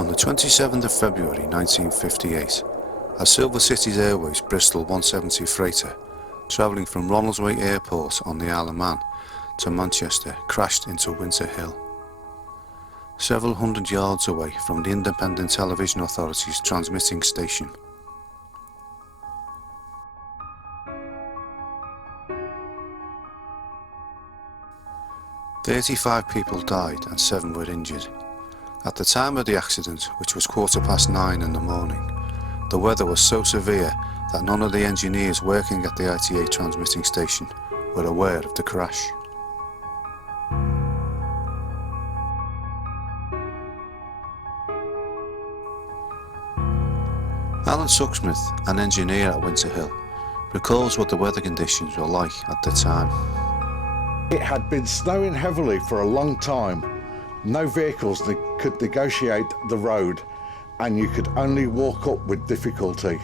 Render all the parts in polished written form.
On the 27th of February 1958, a Silver Cities Airways Bristol 170 freighter travelling from Ronaldsway Airport on the Isle of Man to Manchester crashed into Winter Hill, several hundred yards away from the Independent Television Authority's transmitting station. "35 people died and 7 were injured. At the time of the accident, which was 9:15 in the morning, the weather was so severe that none of the engineers working at the ITA transmitting station were aware of the crash. Alan Sucksmith, an engineer at Winter Hill, recalls what the weather conditions were like at the time. It had been snowing heavily for a long time. No vehicles could negotiate the road, and you could only walk up with difficulty.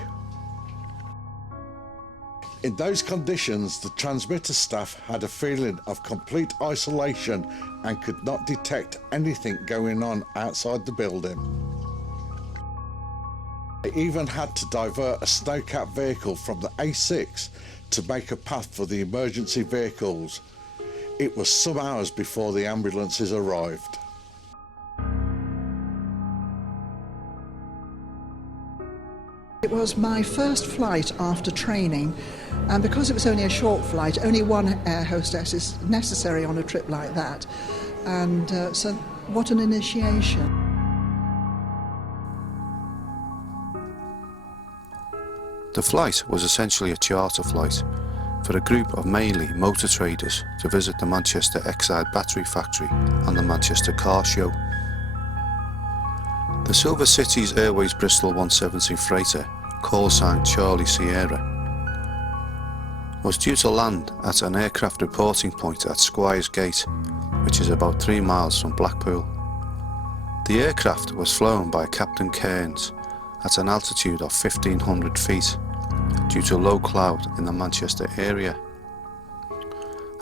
In those conditions, the transmitter staff had a feeling of complete isolation and could not detect anything going on outside the building. They even had to divert a snowcat vehicle from the A6 to make a path for the emergency vehicles. It was some hours before the ambulances arrived. It was my first flight after training, and because it was only a short flight, only one air hostess is necessary on a trip like that, and so what an initiation. The flight was essentially a charter flight for a group of mainly motor traders to visit the Manchester Exide battery factory and the Manchester car show. The Silver Cities Airways Bristol 170 freighter, call sign Charlie Sierra, was due to land at an aircraft reporting point at Squires Gate, which is about 3 miles from Blackpool. The aircraft was flown by Captain Cairns at an altitude of 1,500 feet due to low cloud in the Manchester area.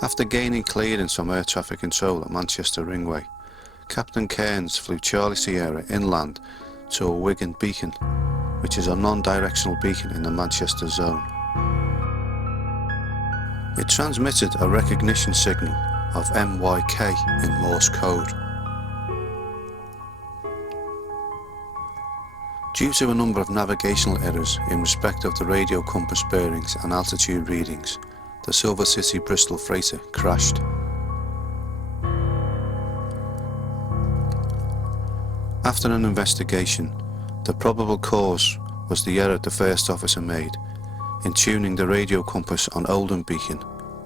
After gaining clearance from air traffic control at Manchester Ringway, Captain Cairns flew Charlie Sierra inland to a Wigan beacon, which is a non-directional beacon in the Manchester zone. It transmitted a recognition signal of MYK in Morse code. Due to a number of navigational errors in respect of the radio compass bearings and altitude readings, the Silver City Bristol freighter crashed. After an investigation, the probable cause was the error the first officer made in tuning the radio compass on Oldham Beacon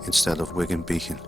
instead of Wigan Beacon.